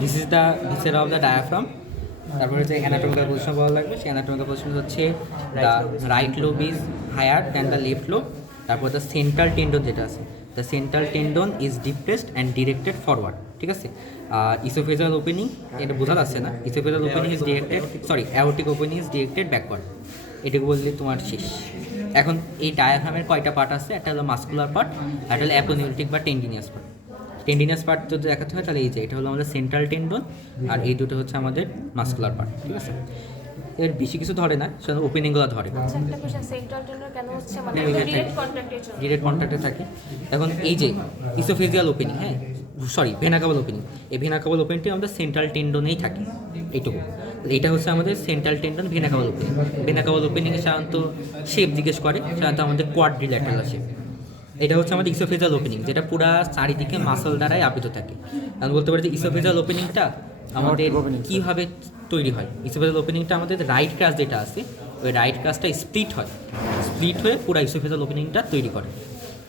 This is the viscera of the diaphragm. তারপরে হচ্ছে anatomical position বলা লাগবে। সেই অ্যানাটমিক্যাল পজিশন হচ্ছে the right lobe is higher than the left lobe. তারপর দ্য সেন্ট্রাল টেন্ডন যেটা আছে, the central tendon is depressed and directed forward. ঠিক আছে, ইসোফেজাল ওপেনিং এটা বোঝা যাচ্ছে না। Oesophageal opening is directed, sorry aortic opening is directed backward. এটুকু বললে তোমার শেষ। এখন এই ডায়াফ্রামের কয়টা পার্ট আছে? একটা হলো মাস্কুলার পার্ট, একটা হলো অ্যাপোনিউরিটিক বা টেন্ডিনিয়াস পার্ট। টেন্ডিনিয়াস পার্ট যদি দেখাতে হয় তাহলে এই যে এটা হলো আমাদের সেন্ট্রাল টেন্ডন, আর এই দুটো হচ্ছে আমাদের মাস্কুলার পার্ট। ঠিক আছে, এর বেশি কিছু ধরে না, শুধু ওপেনিংগুলো ধরে। ডিরেক্ট কন্ট্যাক্টে থাকে। এখন এই যে ইসোফেজিয়াল ওপেনিং, হ্যাঁ সরি ভেনা কেবল ওপেনিং, এই ভেনা কেবল ওপেনটি আমাদের সেন্ট্রাল টেন্ডনেই থাকে এইটুকু। এইটা হচ্ছে আমাদের সেন্ট্রাল টেন্ডন ভেনা কেবল ওপেনিং। ভেনা কেবল ওপেনিংয়ে সাধারণত শেপ জিজ্ঞেস করে, সাধারণত আমাদের কোয়াড্রিল্যাটারাল শেপ। এটা হচ্ছে আমাদের ইসোফেজাল ওপেনিং, যেটা পুরা চারিদিকে মাসল দ্বারাই আবৃত থাকে। আমি বলতে পারি যে ইসোফেজাল ওপেনিংটা আমাদের কীভাবে তৈরি হয়। ইসোফেজাল ওপেনিংটা আমাদের রাইট ক্রাস যেটা আছে, ওই রাইট ক্রাসটা স্প্লিট হয়, স্প্লিট হয়ে পুরো ইসোফেজাল ওপেনিংটা তৈরি করে।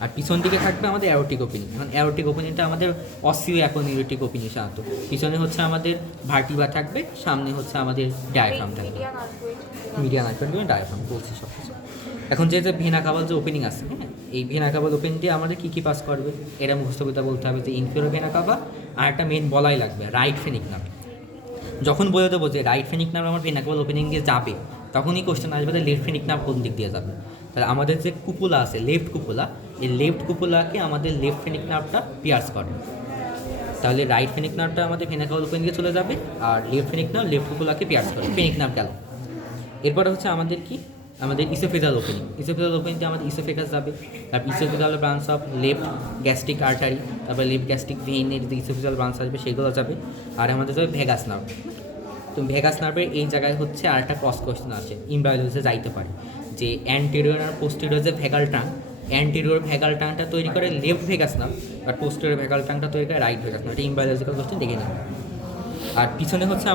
আর পিছন দিকে থাকবে আমাদের অ্যাওর্টিক ওপেনিং। এখন অ্যাওর্টিক ওপেনিংটা আমাদের অসিও অ্যাপোনিউরিটিক ওপেনিং সাধারণত। পিছনে হচ্ছে আমাদের ভার্টিবা থাকবে, সামনে হচ্ছে আমাদের ডায়াফ্রাম থাকবে, মিডিয়ান আর্কুয়েট ডায়াফ্রাম বলছি সব কিছু। এখন যে ভেনা কাভাল যে ওপেনিং আছে, হ্যাঁ এই ভেনা কাভাল ওপেনটি আমাদের কী কী পাস করবে এটা মুখস্থবিদ্যা বলতে হবে। যে ইনফিরিয়র ভেনা কাভা, আর একটা মেন বলাই লাগবে রাইট ফেনিক নার্ভ। যখন বলে দেবো যে রাইট ফেনিক নার্ভ আমার ভেনা কাভাল ওপেনিং দিয়ে যাবে, তখনই কোশ্চেন আসবে যে লেফট ফেনিক নার্ভ কোন দিক দিয়ে যাবে। তাহলে আমাদের যে কুপুলা আছে লেফট কুপুলা, এই লেফট কুপুলাকে আমাদের লেফট ফেনিক নার্ভটা পিয়ার্স করে। তাহলে রাইট ফেনিক নার্ভটা আমাদের ভেনা কাভাল ওপেনিং দিয়ে চলে যাবে, আর লেফট ফেনিক নার্ভ লেফট কুপুলাকে পিয়ার্স করে, ফেনিক নার্ভ গেল। এরপরে হচ্ছে আমাদের কি, আমাদের ইসোফেজাল ওপেনিং। ইসোফেজাল ওপেনিংতে আমাদের ইসোফেগাস যাবে, তারপর oesophageal branch of left gastric artery, তারপর লেফট গ্যাস্ট্রিক ভেইনের যে ইসোফেজাল ব্রাঞ্চ আসবে সেগুলো যাবে। আর আমাদের যাবে ভেগাস নার্ভ। তো ভেগাস নার্ভের এই জায়গায় হচ্ছে আর একটা ক্রস কোয়েশ্চেন আছে, ইমবায়োলজিতে যাইতে পারে যে অ্যান্টেরিয়র আর পোস্টেরিয়র যে ভেগাল টাং, অ্যান্টেরিয়র ভেগাল টাংটা তৈরি করে লেফট ভেগাস নার্ভ, আর পোস্টেরিয়র ভেগাল টাংটা তৈরি করে রাইট ভেগাস নার্ভ। এটা ইমবায়োলজিক্যাল কোয়েশ্চেন দেখে নেব। আর পিছনে হচ্ছে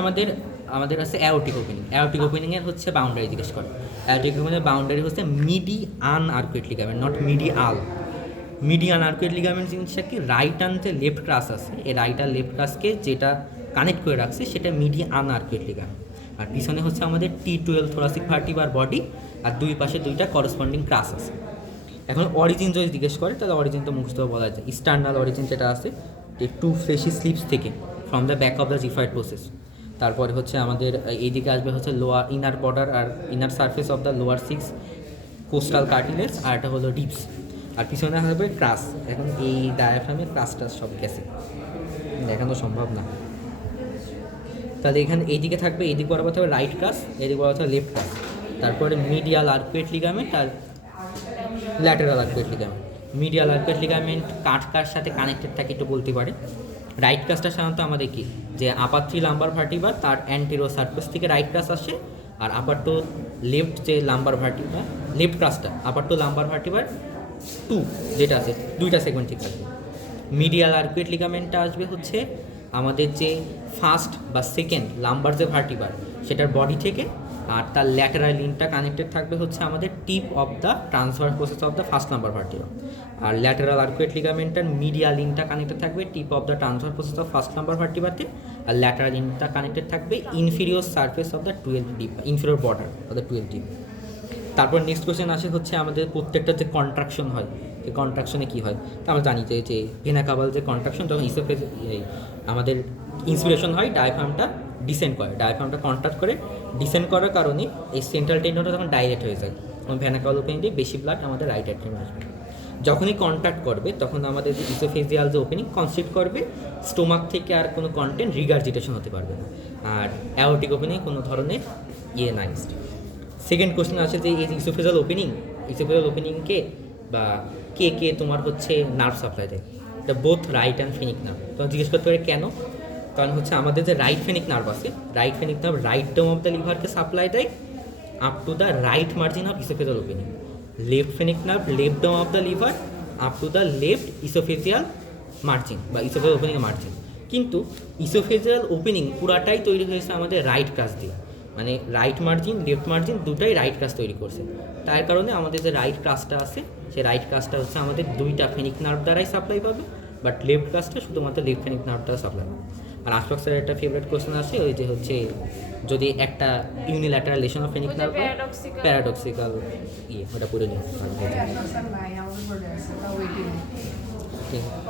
আমাদের আছে অ্যাওর্টিক ওপেনিং। অ্যাওর্টিক ওপেনিংয়ের হচ্ছে বাউন্ডারি জিজ্ঞেস করে। অ্যাওর্টিক ওপেনিংয়ের বাউন্ডারি হচ্ছে median arcuate ligament, not medial. Median arcuate ligament জিনিসটা কি, রাইট আন যে লেফট ক্রাস আছে, এই রাইট আর লেফট ক্রাসকে যেটা কানেক্ট করে রাখছে সেটা মিডিয়ান আর্কুয়েট লিগামেন্ট। আর পিছনে হচ্ছে আমাদের T12 থোরাসিক ভার্টিব্রার বডি, আর দুই পাশে দুইটা করসপন্ডিং ক্রাস আছে। এখন অরিজিন যদি জিজ্ঞেস করে তাহলে অরিজিন তো মুখস্থ বলা যায়। ইস্টার্নাল অরিজিন যেটা আছে, টু ফ্লেশি স্লিপস থেকে from the back of the xiphoid process. তারপরে হচ্ছে আমাদের এইদিকে আসবে হচ্ছে লোয়ার ইনার বর্ডার আর inner surface of the lower 6 costal cartilage, আর এটা হলো ডিপস। আর পিছনে আসবে ক্রাস। এখন এই ডায়াফ্রামের ক্রাসটা সব গেছে, দেখানো সম্ভব না। তাহলে এখানে এইদিকে থাকবে, এইদিকে বরাবর থাকবে রাইট ক্রাস, এইদিকে বরাবর থাকবে লেফট ক্রাস। তারপরে মিডিয়াল আর্কুয়েট লিগামেন্ট আর lateral arcuate ligament. Medial arcuate ligament কার সাথে কানেক্টেড থাকে একটু বলতে পারে। রাইট ক্রাসটা সাধারণত আমাদের কি, যে আপার 3 লাম্বার ভার্টিব্রা তার অ্যান্টেরিয়র সারফেস থেকে রাইট ক্রাস আসে, আর আপার টু লেফট যে লাম্বার ভার্টিব্রা, লেফট ক্রাসটা আপার টু লাম্বার ভার্টিব্রার 2 যেটা আছে, দুইটা সেগমেন্ট ঠিক থাকবে। মিডিয়াল আর্কুয়েট লিগামেন্টটা আসবে হচ্ছে আমাদের যে ফার্স্ট বা সেকেন্ড লাম্বার যে ভার্টিব্রা সেটার বডি থেকে, আর তার ল্যাটেরাল লিঙ্কটা কানেক্টেড থাকবে হচ্ছে আমাদের tip of the transverse process of the first lumbar vertebra. আর ল্যাটেরাল আর্কুয়েট লিগামেন্টের মিডিয়াল লিঙ্কটা কানেক্টেড থাকবে tip of the transverse process of first lumbar ভার্টিব্রাতে, আর ল্যাটেরাল লিঙ্কটা কানেক্টেড থাকবে inferior surface of the 12 rib, inferior border of the 12 rib. তারপর next question আসে হচ্ছে আমাদের প্রত্যেকটা যে কন্ট্রাকশন হয়, এই কন্ট্রাকশনে কী হয় তা আমরা জানি যে ভেনা কাভাল যে কন্ট্রাকশন, তখন ইসোফেজ আমাদের ইন্সপিরেশন হয়, ডায়াফ্রামটা ডিসেন্ড করে, ডায়াফ্রামটা কন্ট্রাক্ট করে ডিসেন্ড করার কারণে এই সেন্ট্রাল টেন্ডনটা তখন ডাইরেক্ট হয়ে যায়, এবং ভেনা কাভাল ওপেনিং দিয়ে বেশি ব্লাড আমাদের রাইট অ্যাট্রিয়ামে আসবে। যখনই কন্ট্যাক্ট করবে তখন আমাদের যে ইসোফেজিয়াল যে ওপেনিং কনস্ট্রিক্ট করবে, স্টোমাক থেকে আর কোনো কন্টেন্ট রিগার্জিটেশন হতে পারবে না, আর অ্যাওর্টিক ওপেনিং কোনো ধরনের নাই। সেকেন্ড কোশ্চেন আছে যে এই ইসোফেজাল ওপেনিংকে বা কে তোমার হচ্ছে নার্ভ সাপ্লাই দেয়, এটা both right and phrenic nerve. তোমার জিজ্ঞেস করতে পারে কেন, কারণ হচ্ছে আমাদের যে রাইট ফেনিক নার্ভ আছে, right phrenic nerve right dome of the লিভারকে সাপ্লাই দেয় up to the right margin of oesophageal opening. Left phrenic nerve left dome of the liver up to the left oesophageal margin বা oesophageal opening margin. কিন্তু oesophageal opening পুরাটাই তৈরি হয়েছে আমাদের right crus দিয়ে, মানে রাইট মার্জিন লেফট মার্জিন দুটাই right ক্রাস তৈরি করছে। তার কারণে আমাদের যে রাইট ক্রাসটা আছে, সেই রাইট ক্রাসটা হচ্ছে আমাদের দুইটা ফেনিক নার্ভ দ্বারাই সাপ্লাই পাবে, বাট লেফট কাজটা শুধুমাত্র লেফট ফেনিক নার্ভটা সাপ্লাই হয়। আর আশফাক স্যারের একটা ফেভারিট কোয়েশ্চেন আছে, ওই যে হচ্ছে যদি একটা unilateral lesion of phrenic nerve হয়, প্যারাডক্সিক্যাল ওটা পড়ে নিন। নাই আমাদের পড়ে আছে, তাও ওইটাই। ঠিক আছে।